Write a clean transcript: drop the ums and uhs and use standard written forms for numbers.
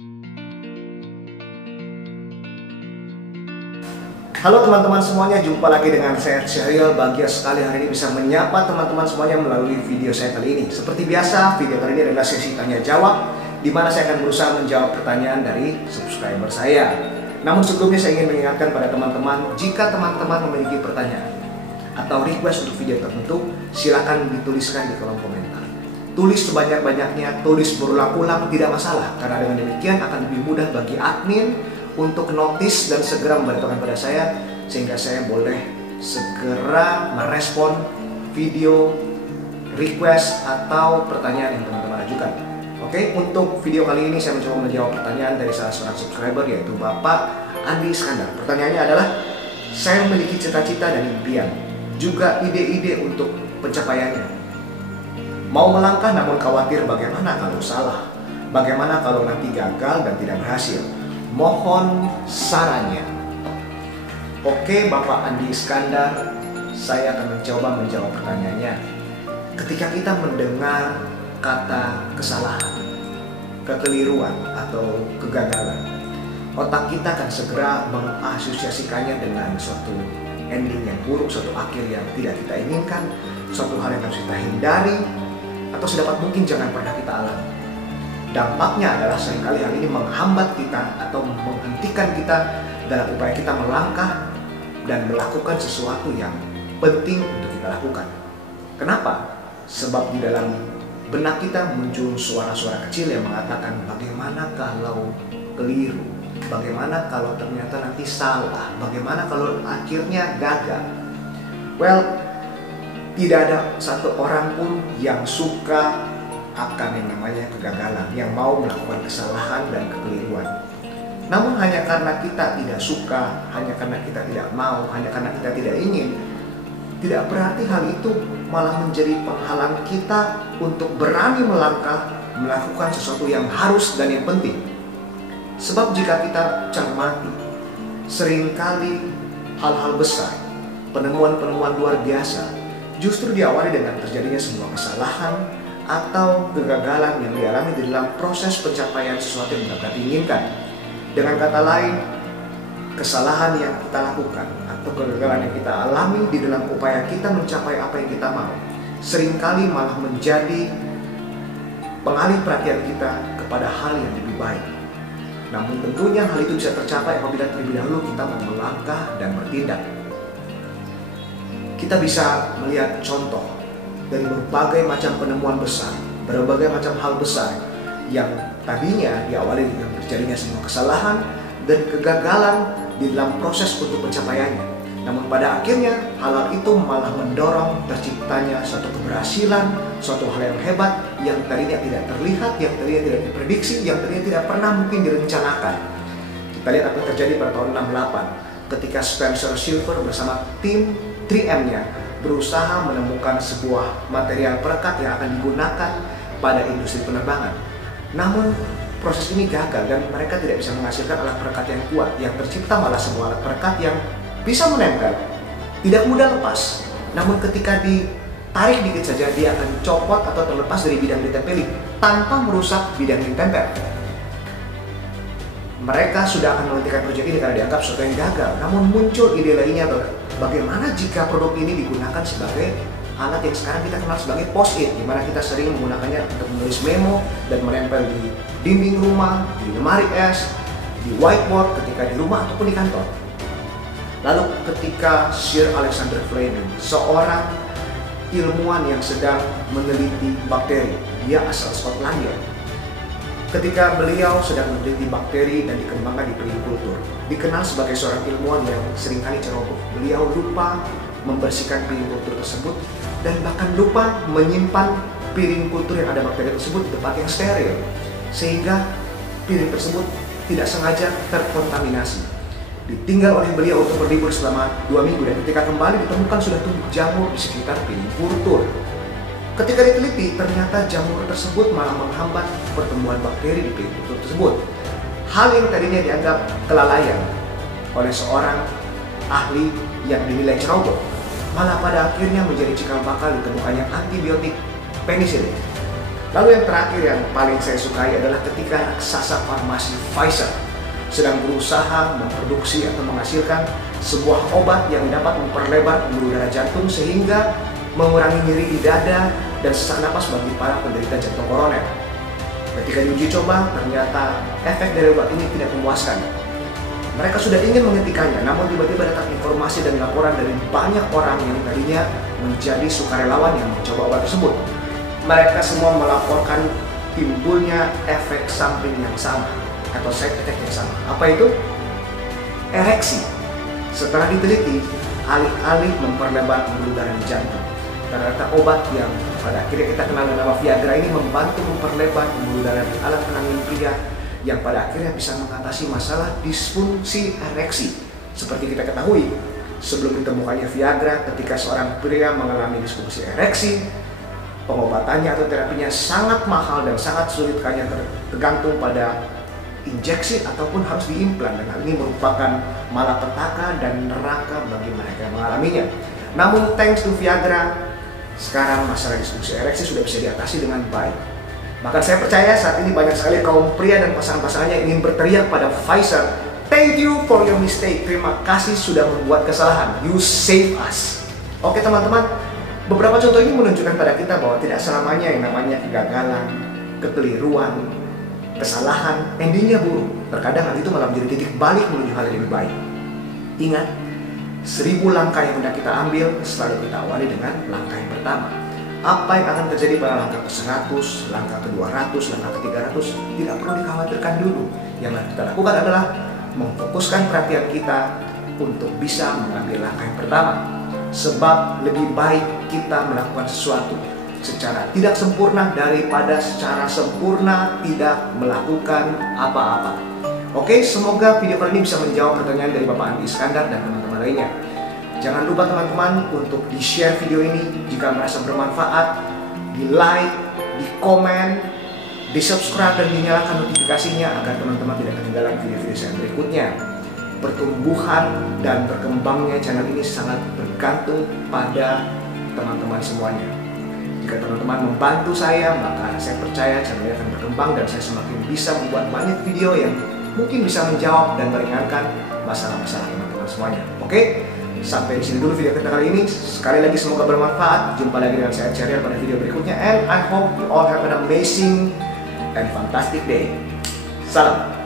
Halo teman-teman semuanya, jumpa lagi dengan saya Syahril. Bahagia sekali hari ini bisa menyapa teman-teman semuanya melalui video saya kali ini. Seperti biasa, video kali ini adalah sesi tanya jawab, di mana saya akan berusaha menjawab pertanyaan dari subscriber saya. Namun sebelumnya saya ingin mengingatkan pada teman-teman, jika teman-teman memiliki pertanyaan atau request untuk video tertentu, silakan dituliskan di kolom komentar. Tulis sebanyak-banyaknya, tulis berulang-ulang, tidak masalah, karena dengan demikian akan lebih mudah bagi admin untuk notice dan segera memberitahukan pada saya, sehingga saya boleh segera merespon video request atau pertanyaan yang teman-teman ajukan. Oke, untuk video kali ini saya mencoba menjawab pertanyaan dari salah seorang subscriber, yaitu Bapak Andi Iskandar. Pertanyaannya adalah, saya memiliki cita-cita dan impian, juga ide-ide untuk pencapaiannya. Mau melangkah namun khawatir bagaimana kalau salah, bagaimana kalau nanti gagal dan tidak berhasil. Mohon sarannya. Oke Bapak Andi Iskandar, saya akan mencoba menjawab pertanyaannya. Ketika kita mendengar kata kesalahan, kekeliruan atau kegagalan, otak kita akan segera mengasosiasikannya dengan suatu ending yang buruk, suatu akhir yang tidak kita inginkan, suatu hal yang harus kita hindari, atau sedapat mungkin jangan pernah kita alami. Dampaknya adalah seringkali hal ini menghambat kita atau menghentikan kita dalam upaya kita melangkah dan melakukan sesuatu yang penting untuk kita lakukan. Kenapa? Sebab di dalam benak kita muncul suara-suara kecil yang mengatakan, bagaimana kalau keliru, bagaimana kalau ternyata nanti salah, bagaimana kalau akhirnya gagal. Well, tidak ada satu orang pun yang suka akan yang namanya kegagalan, yang mau melakukan kesalahan dan kekeliruan. Namun hanya karena kita tidak suka, hanya karena kita tidak mau, hanya karena kita tidak ingin, tidak berarti hal itu malah menjadi penghalang kita untuk berani melangkah, melakukan sesuatu yang harus dan yang penting. Sebab jika kita cermati, seringkali hal-hal besar, penemuan-penemuan luar biasa, justru diawali dengan terjadinya sebuah kesalahan atau kegagalan yang dialami di dalam proses pencapaian sesuatu yang benar-benar diinginkan. Dengan kata lain, kesalahan yang kita lakukan atau kegagalan yang kita alami di dalam upaya kita mencapai apa yang kita mau, seringkali malah menjadi pengalih perhatian kita kepada hal yang lebih baik. Namun tentunya hal itu bisa tercapai apabila terlebih dahulu kita mau melangkah dan bertindak. Kita bisa melihat contoh dari berbagai macam penemuan besar, berbagai macam hal besar yang tadinya diawali dengan terjadinya semua kesalahan dan kegagalan di dalam proses untuk pencapaiannya. Namun pada akhirnya hal-hal itu malah mendorong terciptanya suatu keberhasilan, suatu hal yang hebat yang tadinya tidak terlihat, yang tadinya tidak diprediksi, yang tadinya tidak pernah mungkin direncanakan. Kita lihat apa yang terjadi pada tahun 68 ketika Spencer Silver bersama tim 3M-nya berusaha menemukan sebuah material perekat yang akan digunakan pada industri penerbangan. Namun proses ini gagal dan mereka tidak bisa menghasilkan alat perekat yang kuat. Yang tercipta malah sebuah alat perekat yang bisa menempel, tidak mudah lepas. Namun ketika ditarik dikit saja, dia akan copot atau terlepas dari bidang ditempeli tanpa merusak bidang yang ditempel. Mereka sudah akan menghentikan proyek ini karena dianggap sesuatu yang gagal. Namun muncul ide lainnya, bagaimana jika produk ini digunakan sebagai alat yang sekarang kita kenal sebagai post-it, di mana kita sering menggunakannya untuk menulis memo dan menempel di dinding rumah, di lemari es, di whiteboard ketika di rumah ataupun di kantor. Lalu ketika Sir Alexander Fleming, seorang ilmuwan yang sedang meneliti bakteri, dia asal Skotlandia. Ketika beliau sedang meneliti bakteri dan dikembangkan di piring kultur, dikenal sebagai seorang ilmuwan yang seringkali ceroboh. Beliau lupa membersihkan piring kultur tersebut dan bahkan lupa menyimpan piring kultur yang ada bakteri tersebut di tempat yang steril, sehingga piring tersebut tidak sengaja terkontaminasi. Ditinggal oleh beliau untuk berlibur selama 2 minggu dan ketika kembali ditemukan sudah tumbuh jamur di sekitar piring kultur. Ketika diteliti, ternyata jamur tersebut malah menghambat pertumbuhan bakteri di piring kultur tersebut. Hal yang tadinya dianggap kelalaian oleh seorang ahli yang dinilai ceroboh, malah pada akhirnya menjadi cikal bakal ditemukannya antibiotik penisilin. Lalu yang terakhir yang paling saya sukai adalah ketika raksasa farmasi Pfizer sedang berusaha memproduksi atau menghasilkan sebuah obat yang dapat memperlebar pembuluh darah jantung sehingga mengurangi nyeri di dada dan sesak napas bagi para penderita jantung koroner. Ketika diuji coba, ternyata efek dari obat ini tidak memuaskan. Mereka sudah ingin menghentikannya, namun tiba-tiba datang informasi dan laporan dari banyak orang yang tadinya menjadi sukarelawan yang mencoba obat tersebut. Mereka semua melaporkan timbulnya efek samping yang sama atau side effect yang sama. Apa itu? Ereksi. Setelah diteliti, alih-alih memperlebar pembuluh darah di jantung, ternyata obat yang pada akhirnya kita kenal dengan nama Viagra ini membantu memperlebar pembuluh darah di alat kelamin pria yang pada akhirnya bisa mengatasi masalah disfungsi ereksi. Seperti kita ketahui, sebelum ditemukannya Viagra, ketika seorang pria mengalami disfungsi ereksi, pengobatannya atau terapinya sangat mahal dan sangat sulit, hanya tergantung pada injeksi ataupun harus diimplan, dan hal ini merupakan malapetaka dan neraka bagi mereka yang mengalaminya. Namun thanks to Viagra, sekarang masalah disfungsi ereksi sudah bisa diatasi dengan baik. Bahkan saya percaya saat ini banyak sekali kaum pria dan pasangan-pasangannya ingin berteriak pada Pfizer, "Thank you for your mistake." Terima kasih sudah membuat kesalahan. You save us. Oke teman-teman, beberapa contoh ini menunjukkan pada kita bahwa tidak selamanya yang namanya kegagalan, kekeliruan, kesalahan endingnya buruk. Terkadang hal itu malah menjadi titik balik menuju hal yang lebih baik. Ingat, 1000 langkah yang hendak kita ambil selalu kita awali dengan langkah yang pertama. Apa yang akan terjadi pada langkah ke-100, langkah ke-200, langkah ke-300 tidak perlu dikhawatirkan dulu. Yang harus kita lakukan adalah memfokuskan perhatian kita untuk bisa mengambil langkah yang pertama. Sebab lebih baik kita melakukan sesuatu secara tidak sempurna daripada secara sempurna tidak melakukan apa-apa. Oke, semoga video kali ini bisa menjawab pertanyaan dari Bapak Andi Iskandar dan teman-teman lainnya. Jangan lupa teman-teman untuk di-share video ini jika merasa bermanfaat, di-like, di-komen, di-subscribe dan dinyalakan notifikasinya agar teman-teman tidak ketinggalan video-video saya berikutnya. Pertumbuhan dan berkembangnya channel ini sangat bergantung pada teman-teman semuanya. Jika teman-teman membantu saya, maka saya percaya channel ini akan berkembang dan saya semakin bisa membuat banyak video yang mungkin bisa menjawab dan meringankan masalah-masalah teman-teman semuanya. Oke, sampai di sini dulu video kita kali ini. Sekali lagi semoga bermanfaat. Jumpa lagi dengan saya Cheryl pada video berikutnya. And I hope you all have an amazing and fantastic day. Salam.